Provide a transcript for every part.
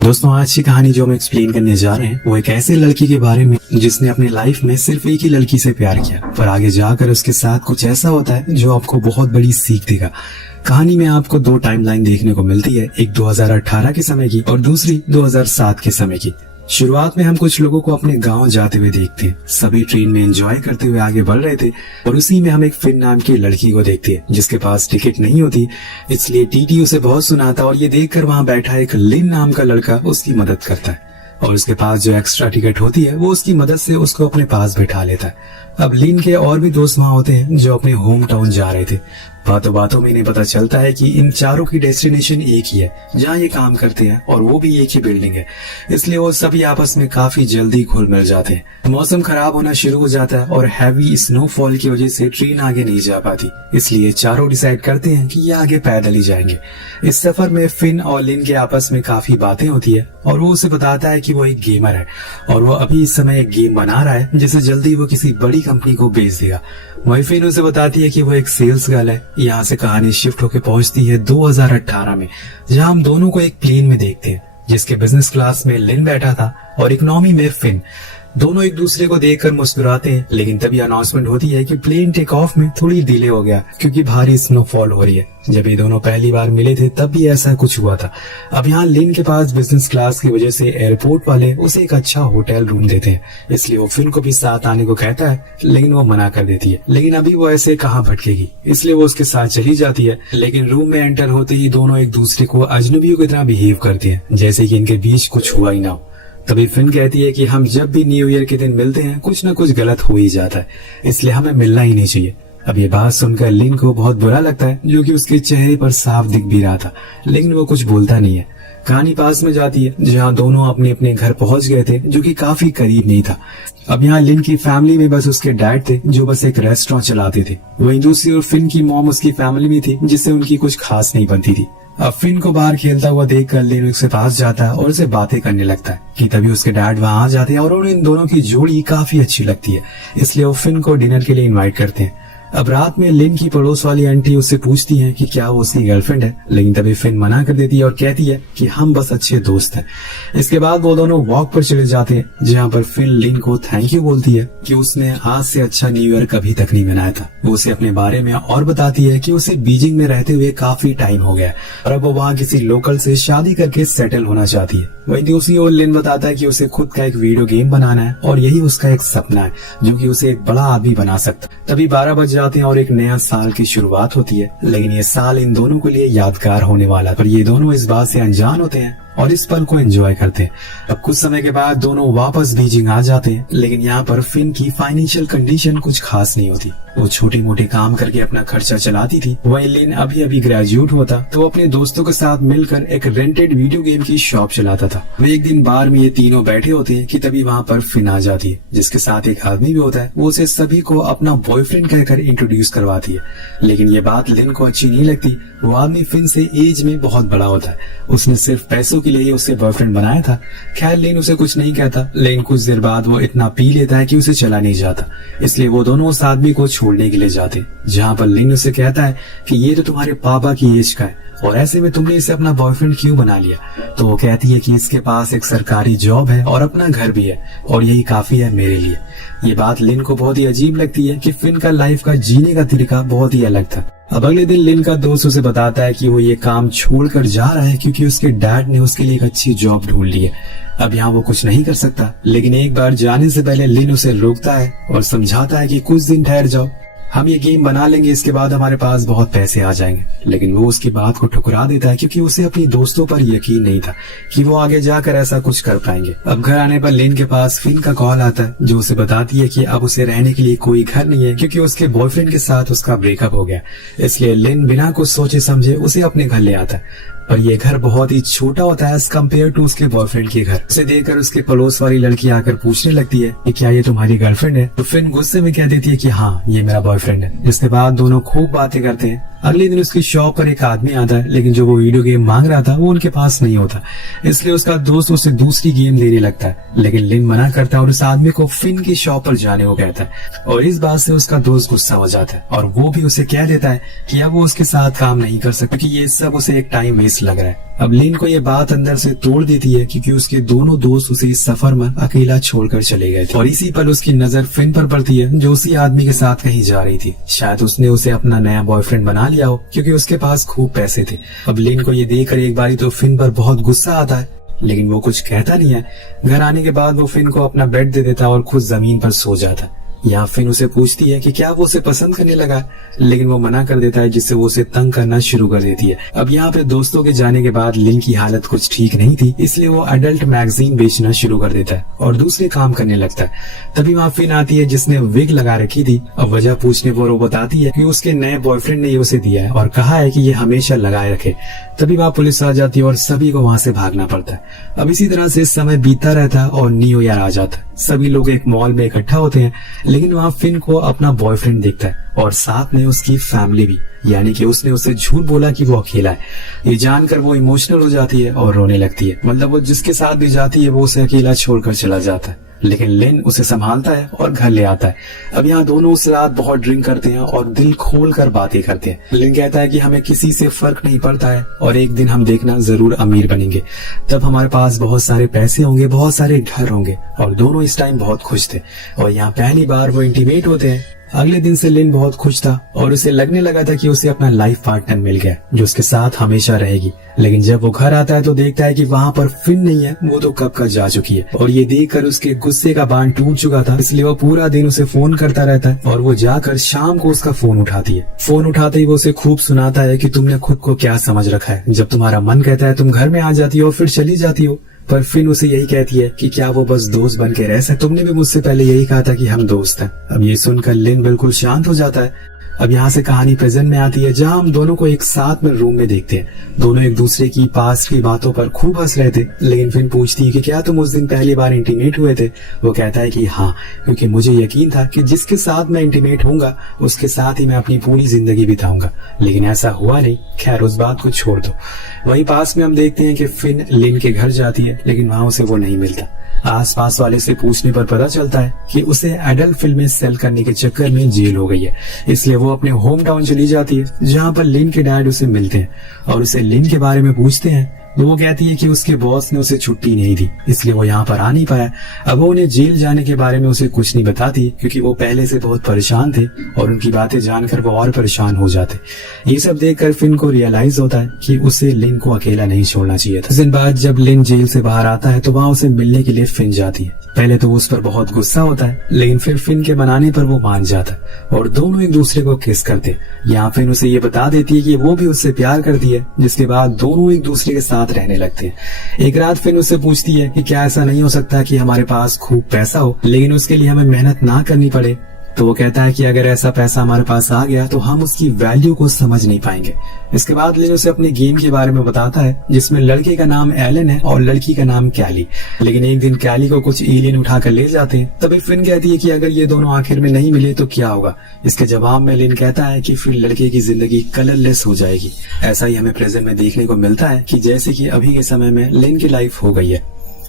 दोस्तों, आज की कहानी जो हम एक्सप्लेन करने जा रहे हैं वो एक ऐसे लड़की के बारे में जिसने अपनी लाइफ में सिर्फ एक ही लड़की से प्यार किया, पर आगे जाकर उसके साथ कुछ ऐसा होता है जो आपको बहुत बड़ी सीख देगा। कहानी में आपको दो टाइमलाइन देखने को मिलती है, एक 2018 के समय की और दूसरी 2007 के समय की। शुरुआत में हम कुछ लोगों को अपने गांव जाते हुए देखते हैं। सभी ट्रेन में एंजॉय करते हुए आगे बढ़ रहे थे और उसी में हम एक फिन नाम की लड़की को देखते हैं जिसके पास टिकट नहीं होती, इसलिए टीटी उसे बहुत सुनाता और ये देखकर वहां बैठा एक लिन नाम का लड़का उसकी मदद करता है और उसके पास जो एक्स्ट्रा टिकट होती है वो उसकी मदद से उसको अपने पास बैठा लेता है। अब लिन के और भी दोस्त वहां होते हैं जो अपने होम टाउन जा रहे थे। बातों बातों में इन्हें पता चलता है कि इन चारों की डेस्टिनेशन एक ही है जहाँ ये काम करते हैं और वो भी एक ही बिल्डिंग है, इसलिए वो सभी आपस में काफी जल्दी घुल मिल जाते हैं। मौसम खराब होना शुरू हो जाता है और हैवी स्नोफॉल की वजह से ट्रेन आगे नहीं जा पाती, इसलिए चारों डिसाइड करते हैं कि ये आगे पैदल ही जाएंगे। इस सफर में फिन और लिन के आपस में काफी बातें होती है और वो उसे बताता है कि वो एक गेमर है और वो अभी इस समय एक गेम बना रहा है जिसे जल्दी वो किसी बड़ी कंपनी को बेच देगा। वही फिन उसे बताती है कि वो एक सेल्स गर्ल है। यहाँ से कहानी शिफ्ट होकर पहुंचती है 2018 में, जहाँ हम दोनों को एक प्लेन में देखते हैं जिसके बिजनेस क्लास में लिन बैठा था और इकोनॉमी में फिन। दोनों एक दूसरे को देखकर मुस्कुराते हैं, लेकिन तभी अनाउंसमेंट होती है कि प्लेन टेक ऑफ में थोड़ी डिले हो गया क्योंकि भारी स्नोफॉल हो रही है। जब ये दोनों पहली बार मिले थे तब भी ऐसा कुछ हुआ था। अब यहाँ लिन के पास बिजनेस क्लास की वजह से एयरपोर्ट वाले उसे एक अच्छा होटल रूम देते हैं, इसलिए वो फिन को भी साथ आने को कहता है, लेकिन वो मना कर देती है। लेकिन अभी वो ऐसे कहाँ भटकेगी, इसलिए वो उसके साथ चली जाती है। लेकिन रूम में एंटर होते ही दोनों एक दूसरे को अजनबियों की तरह बिहेव करते हैं, जैसे कि इनके बीच कुछ हुआ ही ना हो। तभी फिन कहती है कि हम जब भी न्यू ईयर के दिन मिलते हैं कुछ न कुछ गलत हो ही जाता है, इसलिए हमें मिलना ही नहीं चाहिए। अब ये बात सुनकर लिन को बहुत बुरा लगता है, जो कि उसके चेहरे पर साफ दिख भी रहा था, लेकिन वो कुछ बोलता नहीं है। कहानी पास में जाती है जहाँ दोनों अपने अपने घर पहुंच गए थे, जो कि काफी करीब नहीं था। अब यहाँ लिन की फैमिली में बस उसके डैड थे जो बस एक रेस्टोरेंट चलाते थे। वहीं दूसरी ओर फिन की मॉम उसकी फैमिली में थी जिससे उनकी कुछ खास नहीं बनती थी। अब फिन को बाहर खेलता हुआ देखकर लिन उसके पास जाता है और उसे बातें करने लगता है कि तभी उसके डैड वहां आ जाते हैं और उन्हें इन दोनों की जोड़ी काफी अच्छी लगती है, इसलिए वो फिन को डिनर के लिए इनवाइट करते हैं। अब रात में लिन की पड़ोस वाली आंटी उससे पूछती है कि क्या वो उसकी गर्लफ्रेंड है, लेकिन तभी फिन मना कर देती है और कहती है कि हम बस अच्छे दोस्त हैं। इसके बाद वो दोनों वॉक पर चले जाते हैं, जहाँ पर फिन लिन को थैंक यू बोलती है कि उसने आज से अच्छा न्यू ईयर कभी तक नहीं मनाया था। वो उसे अपने बारे में और बताती है कि उसे बीजिंग में रहते हुए काफी टाइम हो गया और अब वो वहाँ किसी लोकल से शादी करके सेटल होना चाहती है। वहीं दूसरी ओर लिन बताता है कि उसे खुद का एक वीडियो गेम बनाना है और यही उसका एक सपना है जो कि उसे एक बड़ा आदमी बना सकता। तभी 12 बज जाते हैं और एक नया साल की शुरुआत होती है, लेकिन ये साल इन दोनों के लिए यादगार होने वाला है, पर ये दोनों इस बात से अनजान होते हैं और इस पल को एंजॉय करते हैं। अब कुछ समय के बाद दोनों वापस बीजिंग आ जाते हैं, लेकिन यहाँ पर फिन की फाइनेंशियल कंडीशन कुछ खास नहीं होती। वो छोटे मोटे काम करके अपना खर्चा चलाती थी। वहीं लिन अभी अभी ग्रेजुएट हुआ था, तो अपने दोस्तों के साथ मिलकर एक रेंटेड वीडियो गेम की शॉप चलाता था। वो एक दिन बार में ये तीनों बैठे होते हैं कि तभी वहाँ पर फिन आ जाती है, जिसके साथ एक आदमी भी होता है। वो उसे सभी को अपना बॉयफ्रेंड कहकर इंट्रोड्यूस करवाती है, लेकिन ये बात लिन को अच्छी नहीं लगती। वो आदमी फिन से एज में बहुत बड़ा होता है, उसने सिर्फ पैसों के लिए उसे बॉयफ्रेंड बनाया था। खैर लिन उसे कुछ नहीं कहता, लेकिन कुछ देर बाद वो इतना पी लेता है कि उसे चला नहीं जाता, इसलिए वो दोनों उस आदमी को छोड़ने के लिए जाते, जहाँ पर लिन उसे कहता है कि ये तो तुम्हारे पापा की एज का है और ऐसे में तुमने इसे अपना बॉयफ्रेंड क्यों बना लिया। तो वो कहती है कि इसके पास एक सरकारी जॉब है और अपना घर भी है और यही काफी है मेरे लिए। ये बात लिन को बहुत ही अजीब लगती है कि फिन का लाइफ का जीने का तरीका बहुत ही अलग था। अब अगले दिन लिन का दोस्त उसे बताता है कि वो ये काम छोड़कर जा रहा है क्योंकि उसके डैड ने उसके लिए एक अच्छी जॉब ढूंढ ली है। अब यहाँ वो कुछ नहीं कर सकता, लेकिन एक बार जाने से पहले लिन उसे रोकता है और समझाता है कि कुछ दिन ठहर जाओ, हम ये गेम बना लेंगे, इसके बाद हमारे पास बहुत पैसे आ जाएंगे। लेकिन वो उसकी बात को ठुकरा देता है क्योंकि उसे अपनी दोस्तों पर यकीन नहीं था कि वो आगे जाकर ऐसा कुछ कर पाएंगे। अब घर आने पर लिन के पास फिन का कॉल आता है, जो उसे बताती है कि अब उसे रहने के लिए कोई घर नहीं है क्योंकि उसके बॉयफ्रेंड के साथ उसका ब्रेकअप हो गया। इसलिए लिन बिना कुछ सोचे समझे उसे अपने घर ले आता है, पर यह घर बहुत ही छोटा होता है एज कम्पेयर टू उसके बॉयफ्रेंड के घर। उसे देखकर उसके पड़ोस वाली लड़की आकर पूछने लगती है कि क्या ये तुम्हारी गर्लफ्रेंड है। तो फिन गुस्से में कह देती है कि हाँ ये मेरा बॉयफ्रेंड है। जिसके बाद दोनों खूब बातें करते हैं। अगले दिन उसकी शॉप पर एक आदमी आता है, लेकिन जो वो वीडियो गेम मांग रहा था वो उनके पास नहीं होता, इसलिए उसका दोस्त उसे दूसरी गेम देने लगता है। लेकिन लिन मना करता है और उस आदमी को फिन की शॉप पर जाने को कहता है और इस बात से उसका दोस्त गुस्सा हो जाता है और वो भी उसे कह देता है कि अब वो उसके साथ काम नहीं कर सकता कि ये सब उसे एक टाइम वेस्ट लग रहा है। अब लिन को ये बात अंदर से तोड़ देती है क्योंकि उसके दोनों दोस्त उसे इस सफर में अकेला छोड़कर चले गए थे और इसी पल उसकी नजर फिन पर पड़ती है जो उसी आदमी के साथ कहीं जा रही थी। शायद उसने उसे अपना नया बॉयफ्रेंड बना लिया हो क्योंकि उसके पास खूब पैसे थे। अब लिन को ये देखकर एक बारी तो फिन पर बहुत गुस्सा आता है, लेकिन वो कुछ कहता नहीं है। घर आने के बाद वो फिन को अपना बेड दे देता और खुद जमीन पर सो जाता। यहाँ फिन उसे पूछती है कि क्या वो उसे पसंद करने लगा, लेकिन वो मना कर देता है जिससे वो उसे तंग करना शुरू कर देती है। अब यहाँ पे दोस्तों के जाने के बाद लिन की हालत कुछ ठीक नहीं थी, इसलिए वो एडल्ट मैगजीन बेचना शुरू कर देता है और दूसरे काम करने लगता है। तभी वहाँ फिन आती है जिसने विग लगा रखी थी। अब वजह पूछने पर वो बताती है कि उसके नए बॉयफ्रेंड ने ये उसे दिया है और कहा है कि ये हमेशा लगाए रखे। तभी वहाँ पुलिस आ जाती है और सभी को वहाँ से भागना पड़ता है। अब इसी तरह से समय बीतता रहता है और न्यू ईयर आ जाता है। सभी लोग एक मॉल में इकट्ठा होते हैं, लेकिन वहाँ फिन को अपना बॉयफ्रेंड दिखता है और साथ में उसकी फैमिली भी, यानी कि उसने उसे झूठ बोला कि वो अकेला है। ये जानकर वो इमोशनल हो जाती है और रोने लगती है। मतलब वो जिसके साथ भी जाती है वो उसे अकेला छोड़कर चला जाता है, लेकिन लिन उसे संभालता है और घर ले आता है। अब यहाँ दोनों उस रात बहुत ड्रिंक करते हैं और दिल खोल कर बातें करते हैं। लिन कहता है कि हमें किसी से फर्क नहीं पड़ता है और एक दिन हम देखना जरूर अमीर बनेंगे, तब हमारे पास बहुत सारे पैसे होंगे, बहुत सारे घर होंगे। और दोनों इस टाइम बहुत खुश थे और यहाँ पहली बार वो इंटीमेट होते हैं। अगले दिन से लिन बहुत खुश था और उसे लगने लगा था कि उसे अपना लाइफ पार्टनर मिल गया जो उसके साथ हमेशा रहेगी। लेकिन जब वो घर आता है तो देखता है कि वहाँ पर फिन नहीं है, वो तो कब का जा चुकी है। और ये देखकर उसके गुस्से का बांध टूट चुका था, इसलिए वो पूरा दिन उसे फोन करता रहता है और वो जाकर शाम को उसका फोन उठाती है। फोन उठाते ही वो उसे खूब सुनाता है कि तुमने खुद को क्या समझ रखा है, जब तुम्हारा मन कहता है तुम घर में आ जाती हो और फिर चली जाती हो। पर फिन उसे यही कहती है कि क्या वो बस दोस्त बन के रह सकते, तुमने भी मुझसे पहले यही कहा था कि हम दोस्त हैं। अब ये सुनकर लिन बिल्कुल शांत हो जाता है। अब यहाँ से कहानी प्रेजेंट में आती है जहाँ हम दोनों को एक साथ में रूम में देखते हैं। दोनों एक दूसरे की पास्ट की बातों पर खूब हंस रहे थे, लेकिन फिन पूछती है कि क्या तुम उस दिन पहली बार इंटीमेट हुए थे। वो कहता है कि हाँ, क्योंकि मुझे यकीन था कि जिसके साथ मैं इंटीमेट होऊंगा उसके साथ ही मैं अपनी पूरी जिंदगी बिताऊंगा, लेकिन ऐसा हुआ नहीं। खैर उस बात को छोड़ दो। वहीं पास में हम देखते हैं कि फिन लिन के घर जाती है, लेकिन वहाँ उसे वो नहीं मिलता। आसपास वाले से पूछने पर पता चलता है कि उसे एडल्ट फिल्में सेल करने के चक्कर में जेल हो गई है, इसलिए वो अपने होम टाउन चली जाती है जहाँ पर लिन के डैड उसे मिलते हैं और उसे लिन के बारे में पूछते हैं। तो वो कहती है कि उसके बॉस ने उसे छुट्टी नहीं दी, इसलिए वो यहाँ पर आ नहीं पाया। अब वो उन्हें जेल जाने के बारे में उसे कुछ नहीं बताती क्योंकि वो पहले से बहुत परेशान थे और उनकी बातें जानकर वो और परेशान हो जाते। ये सब देखकर फिन को रियलाइज होता है कि उसे लिन को अकेला नहीं छोड़ना चाहिए था। कुछ दिन बाद जब लिन जेल से बाहर आता है तो वहाँ उसे मिलने के लिए फिन जाती है। पहले तो वो उस पर बहुत गुस्सा होता है, लेकिन फिर फिन के मनाने पर वो मान जाता है और दोनों एक दूसरे को किस करते। यहाँ फिन उसे ये बता देती है कि वो भी उससे प्यार करती है, जिसके बाद दोनों एक दूसरे के साथ रहने लगते हैं। एक रात फिन उससे पूछती है कि क्या ऐसा नहीं हो सकता कि हमारे पास खूब पैसा हो लेकिन उसके लिए हमें मेहनत ना करनी पड़े। तो वो कहता है कि अगर ऐसा पैसा हमारे पास आ गया तो हम उसकी वैल्यू को समझ नहीं पाएंगे। इसके बाद लिन उसे अपने गेम के बारे में बताता है जिसमें लड़के का नाम एलन है और लड़की का नाम कैली। लेकिन एक दिन कैली को कुछ एलियन उठाकर ले जाते हैं। तभी फिन कहती है कि अगर ये दोनों आखिर में नहीं मिले तो क्या होगा। इसके जवाब में लिन कहता है कि फिर लड़के की जिंदगी कलरलेस हो जाएगी। ऐसा ही हमें प्रेजेंट में देखने को मिलता है कि जैसे कि अभी के समय में लिन की लाइफ हो गई है।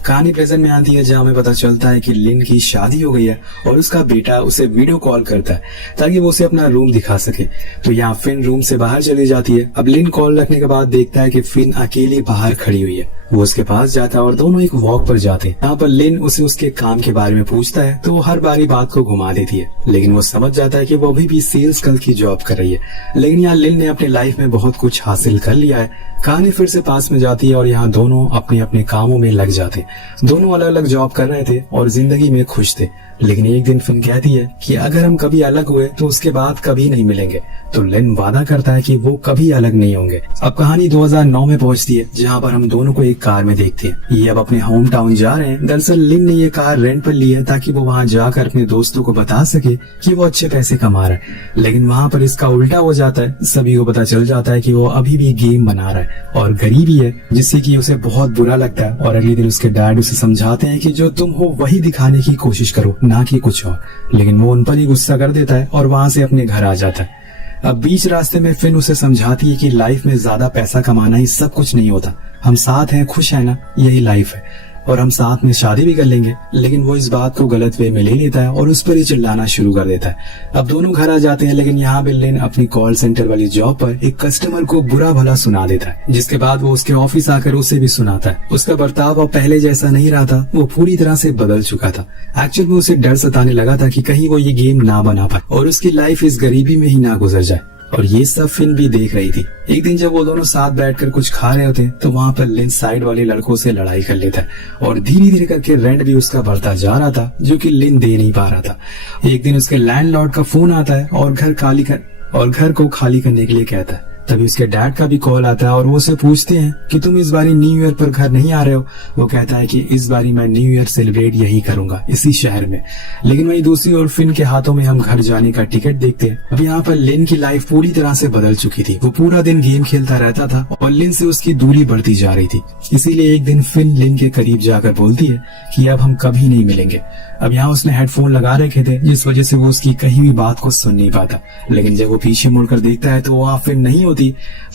कहानी प्रेजेंट में आती है जहाँ हमें पता चलता है कि लिन की शादी हो गई है और उसका बेटा उसे वीडियो कॉल करता है ताकि वो उसे अपना रूम दिखा सके। तो यहाँ फिन रूम से बाहर चली जाती है। अब लिन कॉल रखने के बाद देखता है कि फिन अकेली बाहर खड़ी हुई है। वो उसके पास जाता है और दोनों एक वॉक पर जाते हैं। यहाँ पर लिन उसे उसके काम के बारे में पूछता है तो वो हर बारी बात को घुमा देती है, लेकिन वो समझ जाता है कि वो अभी भी सेल्स गर्ल की जॉब कर रही है। लेकिन यहाँ लिन ने अपनी लाइफ में बहुत कुछ हासिल कर लिया है। कहानी फिर से पास में जाती है और यहाँ दोनों अपने अपने कामों में लग जाते हैं। दोनों अलग अलग जॉब कर रहे थे और जिंदगी में खुश थे। लेकिन एक दिन फिन कहती है कि अगर हम कभी अलग हुए तो उसके बाद कभी नहीं मिलेंगे। तो लिन वादा करता है कि वो कभी अलग नहीं होंगे। अब कहानी 2009 में पहुंचती है जहां पर हम दोनों को एक कार में देखते हैं। ये अब अपने होम टाउन जा रहे हैं। दरअसल लिन ने ये कार रेंट पर ली है ताकि वो वहां जाकर अपने दोस्तों को बता सके कि वो अच्छे पैसे कमा रहा है। लेकिन वहां पर इसका उल्टा हो जाता है। सभी को पता चल जाता है कि वो अभी भी गेम बना रहा है और गरीबी है, जिससे कि उसे बहुत बुरा लगता है। और अगले दिन उसके डैड उसे समझाते हैं कि जो तुम हो वही दिखाने की कोशिश करो, ना कि कुछ और। लेकिन वो उन पर ही गुस्सा कर देता है और वहां से अपने घर आ जाता है। अब बीच रास्ते में फिन उसे समझाती है कि लाइफ में ज्यादा पैसा कमाना ही सब कुछ नहीं होता। हम साथ हैं, खुश है ना, यही लाइफ है। और हम साथ में शादी भी कर लेंगे। लेकिन वो इस बात को गलत वे में ले लेता है और उस पर ही चिल्लाना शुरू कर देता है। अब दोनों घर आ जाते हैं, लेकिन यहाँ पे लिन अपनी कॉल सेंटर वाली जॉब पर एक कस्टमर को बुरा भला सुना देता है, जिसके बाद वो उसके ऑफिस आकर उसे भी सुनाता है। उसका बर्ताव अब पहले जैसा नहीं रहा था, वो पूरी तरह से बदल चुका था। एक्चुअल में उसे डर सताने लगा था कि कहीं वो ये गेम ना बना पाए और उसकी लाइफ इस गरीबी में ही ना गुजर जाए। और ये सब फिन भी देख रही थी। एक दिन जब वो दोनों साथ बैठकर कुछ खा रहे होते तो वहाँ पर लिन साइड वाले लड़कों से लड़ाई कर लेता है और धीरे धीरे करके रेंट भी उसका बढ़ता जा रहा था, जो कि लिन दे नहीं पा रहा था। एक दिन उसके लैंडलॉर्ड का फोन आता है और घर को खाली करने के लिए कहता है। तभी उसके डैड का भी कॉल आता है और वो उसे पूछते हैं कि तुम इस बारी न्यू ईयर पर घर नहीं आ रहे हो। वो कहता है कि इस बारी मैं न्यू ईयर सेलिब्रेट यही करूंगा, इसी शहर में। लेकिन वहीं दूसरी ओर फिन के हाथों में हम घर जाने का टिकट देखते हैं। अब यहाँ पर लिन की लाइफ पूरी तरह से बदल चुकी थी। वो पूरा दिन गेम खेलता रहता था और लिन से उसकी दूरी बढ़ती जा रही थी। इसीलिए एक दिन फिन लिन के करीब जाकर बोलती है कि अब हम कभी नहीं मिलेंगे। अब यहाँ उसने हेडफोन लगा रखे थे, जिस वजह से वो उसकी कही हुई बात को सुन नहीं पाता। लेकिन जब वो पीछे मुड़कर देखता है तो वहाँ फिन नहीं होती।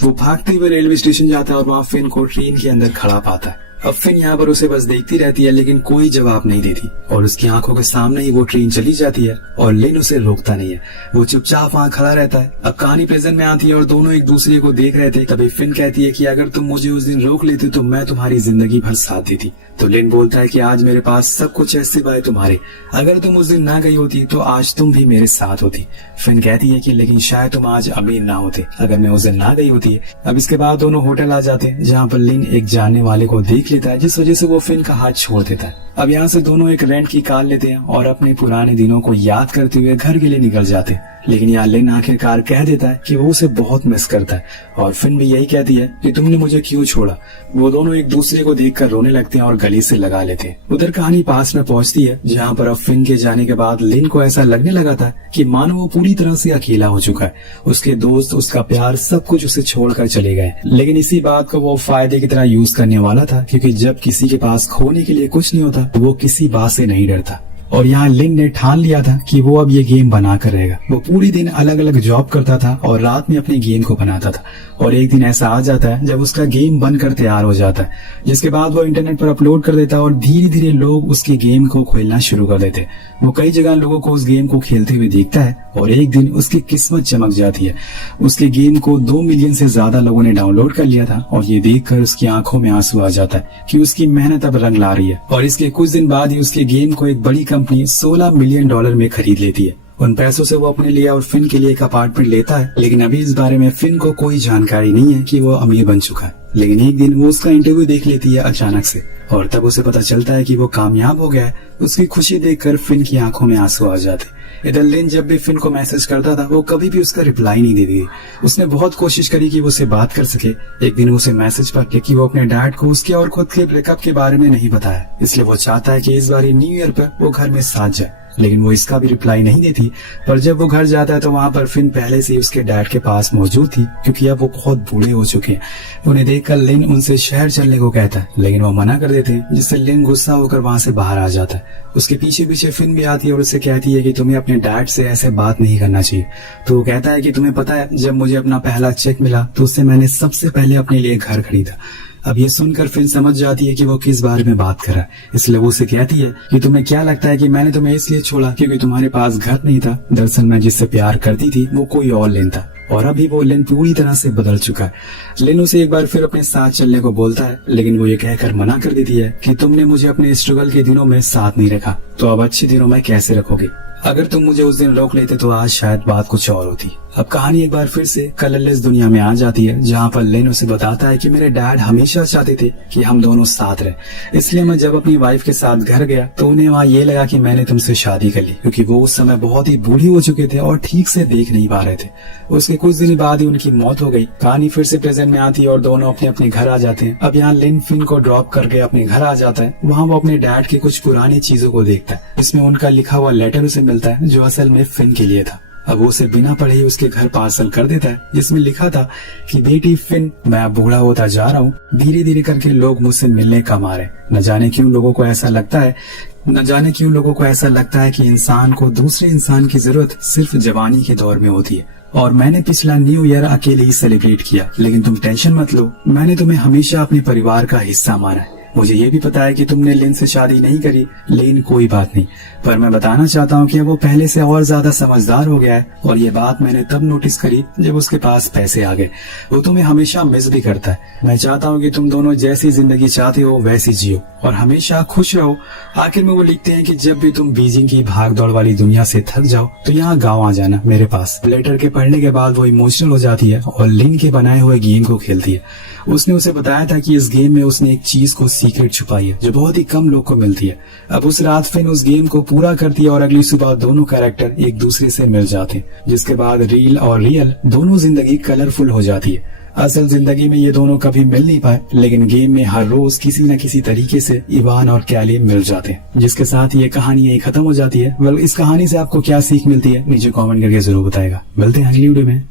वो भागते हुए रेलवे स्टेशन जाता है और वहाँ फिन को ट्रेन के अंदर खड़ा पाता है। अब फिन यहाँ पर उसे बस देखती रहती है, लेकिन कोई जवाब नहीं देती और उसकी आंखों के सामने ही वो ट्रेन चली जाती है और लिन उसे रोकता नहीं है। वो चुपचाप वहाँ खड़ा रहता है। अब कहानी प्रेजेंट में आती है और दोनों एक दूसरे को देख रहे थे। तभी फिन कहती है कि अगर तुम मुझे उस दिन रोक लेती तो मैं तुम्हारी जिंदगी भर साथ देती। तो लिन बोलता है कि आज मेरे पास सब कुछ है सिवाय तुम्हारे। अगर तुम उस दिन ना गई होती तो आज तुम भी मेरे साथ होती। फिन कहती है कि लेकिन शायद तुम आज अमीर ना होते अगर मैं उस दिन ना गई होती। अब इसके बाद दोनों होटल आ जाते हैं, जहाँ पर लिन एक जानने वाले को देख लेता है, जिस वजह से वो फिन का हाथ छोड़ देता है। अब यहाँ से दोनों एक रेंट की कार लेते हैं और अपने पुराने दिनों को याद करते हुए घर के लिए निकल जाते हैं। लेकिन यहाँ लिन आखिरकार कह देता है कि वो उसे बहुत मिस करता है और फिन भी यही कहती है कि तुमने मुझे क्यों छोड़ा। वो दोनों एक दूसरे को देखकर रोने लगते हैं और गले से लगा लेते हैं। उधर कहानी पास में पहुंचती है, जहाँ पर अब फिन के जाने के बाद लिन को ऐसा लगने लगा था कि मानो वो पूरी तरह से अकेला हो चुका है। उसके दोस्त, उसका प्यार, सब कुछ उसे छोड़कर चले गए। लेकिन इसी बात को वो फायदे की तरह यूज करने वाला था, क्योंकि जब किसी के पास खोने के लिए कुछ नहीं होता तो वो किसी बात से नहीं डरता। और यहाँ लिन ने ठान लिया था कि वो अब ये गेम बना कर रहेगा। वो पूरी दिन अलग अलग जॉब करता था और रात में अपने गेम को बनाता था। और एक दिन ऐसा आ जाता है जब उसका गेम बनकर तैयार हो जाता है, जिसके बाद वो इंटरनेट पर अपलोड कर देता है और धीरे धीरे लोग उसके गेम को खेलना शुरू कर देते हैं। वो कई जगह लोगों को उस गेम को खेलते हुए देखता है और एक दिन उसकी किस्मत चमक जाती है। उसके गेम को 2 मिलियन से ज्यादा लोगों ने डाउनलोड कर लिया था और ये देखकर उसकी आंखों में आंसू आ जाता है कि उसकी मेहनत अब रंग ला रही है। और इसके कुछ दिन बाद ही उसके गेम को एक बड़ी कंपनी $16 मिलियन में खरीद लेती है। उन पैसों से वो अपने लिए और फिन के लिए एक अपार्टमेंट लेता है। लेकिन अभी इस बारे में फिन को कोई जानकारी नहीं है कि वो अमीर बन चुका है। लेकिन एक दिन वो उसका इंटरव्यू देख लेती है अचानक से और तब उसे पता चलता है कि वो कामयाब हो गया है। उसकी खुशी देखकर फिन की आंखों में आंसू आ जाते। इधर लिन जब भी फिन को मैसेज करता था वो कभी भी उसका रिप्लाई नहीं देती। उसने बहुत कोशिश करी कि वो उससे बात कर सके। एक दिन उसे मैसेज पर कि वो अपने डैड को उसके और खुद के ब्रेकअप के बारे में नहीं बताया, इसलिए वो चाहता है कि इस बार न्यू ईयर पर वो घर में साथ जाए। लेकिन वो इसका भी रिप्लाई नहीं देती। पर जब वो घर जाता है तो वहाँ पर फिन पहले से ही उसके डैड के पास मौजूद थी, क्योंकि अब वो बहुत बूढ़े हो चुके हैं। उन्हें देखकर लिन उनसे शहर चलने को कहता है, लेकिन वो मना कर देते हैं, जिससे लिन गुस्सा होकर वहाँ से बाहर आ जाता है। उसके पीछे पीछे फिन भी आती है और उससे कहती है कि तुम्हें अपने डैड से ऐसे बात नहीं करना चाहिए। तो वो कहता है कि तुम्हें पता है, जब मुझे अपना पहला चेक मिला तो उससे मैंने सबसे पहले अपने लिए घर खरीदा। अब ये सुनकर फिन समझ जाती है कि वो किस बारे में बात कर रहा है, इसलिए वो उसे कहती है कि तुम्हें क्या लगता है कि मैंने तुम्हें इसलिए छोड़ा क्योंकि तुम्हारे पास घर नहीं था। दरअसल मैं जिससे प्यार करती थी वो कोई और लिन था और अभी वो लिन पूरी तरह से बदल चुका है। लिन उसे एक बार फिर अपने साथ चलने को बोलता है, लेकिन वो ये कहकर मना कर देती है कि तुमने मुझे अपने स्ट्रगल के दिनों में साथ नहीं रखा, तो अब अच्छे दिनों में कैसे रखोगे। अगर तुम मुझे उस दिन रोक लेते तो आज शायद बात कुछ और होती। अब कहानी एक बार फिर से कलरलेस दुनिया में आ जाती है, जहाँ पर लिन उसे बताता है कि मेरे डैड हमेशा चाहते थे कि हम दोनों साथ रहे। इसलिए मैं जब अपनी वाइफ के साथ घर गया तो उन्हें वहाँ ये लगा कि मैंने तुमसे शादी कर ली, क्योंकि वो उस समय बहुत ही बूढ़ी हो चुके थे और ठीक से देख नहीं पा रहे थे। उसके कुछ दिन बाद ही उनकी मौत हो गई। कहानी फिर से प्रेजेंट में आती है और दोनों अपने अपने घर आ जाते हैं। अब यहाँ लिन फिन को ड्रॉप करके अपने घर आ जाता है। वहाँ वो अपने डैड की कुछ पुरानी चीजों को देखता है। इसमें उनका लिखा हुआ लेटर उसे मिलता है, जो असल में फिन के लिए था। अब वो उसे बिना पढ़े ही उसके घर पार्सल कर देता है, जिसमें लिखा था कि बेटी फिन, मैं अब बूढ़ा होता जा रहा हूँ। धीरे धीरे करके लोग मुझसे मिलने कम आ रहे। न जाने क्यों लोगों को ऐसा लगता है कि इंसान को दूसरे इंसान की जरूरत सिर्फ जवानी के दौर में होती है। और मैंने पिछला न्यू ईयर अकेले ही सेलिब्रेट किया, लेकिन तुम टेंशन मत लो, मैंने तुम्हें हमेशा अपने परिवार का हिस्सा माना है। मुझे ये भी पता है कि तुमने लिन से शादी नहीं करी, लेकिन कोई बात नहीं। पर मैं बताना चाहता हूँ कि वो पहले से और ज्यादा समझदार हो गया है, और ये बात मैंने तब नोटिस करी जब उसके पास पैसे आ गए। वो तुम्हें हमेशा मिस भी करता है। मैं चाहता हूँ कि तुम दोनों जैसी जिंदगी चाहते हो वैसी जियो और हमेशा खुश रहो। आखिर में वो लिखते हैं कि जब भी तुम बीजिंग की भाग दौड़ वाली दुनिया से थक जाओ तो यहाँ गाँव आ जाना मेरे पास। लेटर के पढ़ने के बाद वो इमोशनल हो जाती है और लिन के बनाए हुए गेम को खेलती है। उसने उसे बताया था कि इस गेम में उसने एक चीज को सीक्रेट छुपाई है जो बहुत ही कम लोग को मिलती है। अब उस रात फिन उस गेम को पूरा करती है और अगली सुबह दोनों कैरेक्टर एक दूसरे से मिल जाते हैं, जिसके बाद रील और रियल दोनों जिंदगी कलरफुल हो जाती है। असल जिंदगी में ये दोनों कभी मिल नहीं पाए, लेकिन गेम में हर रोज किसी न किसी तरीके से इवान और कैली मिल जाते हैं, जिसके साथ ये कहानी यही खत्म हो जाती है। वेल, इस कहानी से आपको क्या सीख मिलती है नीचे कमेंट करके जरूर बताएगा। मिलते हैं अगली वीडियो में।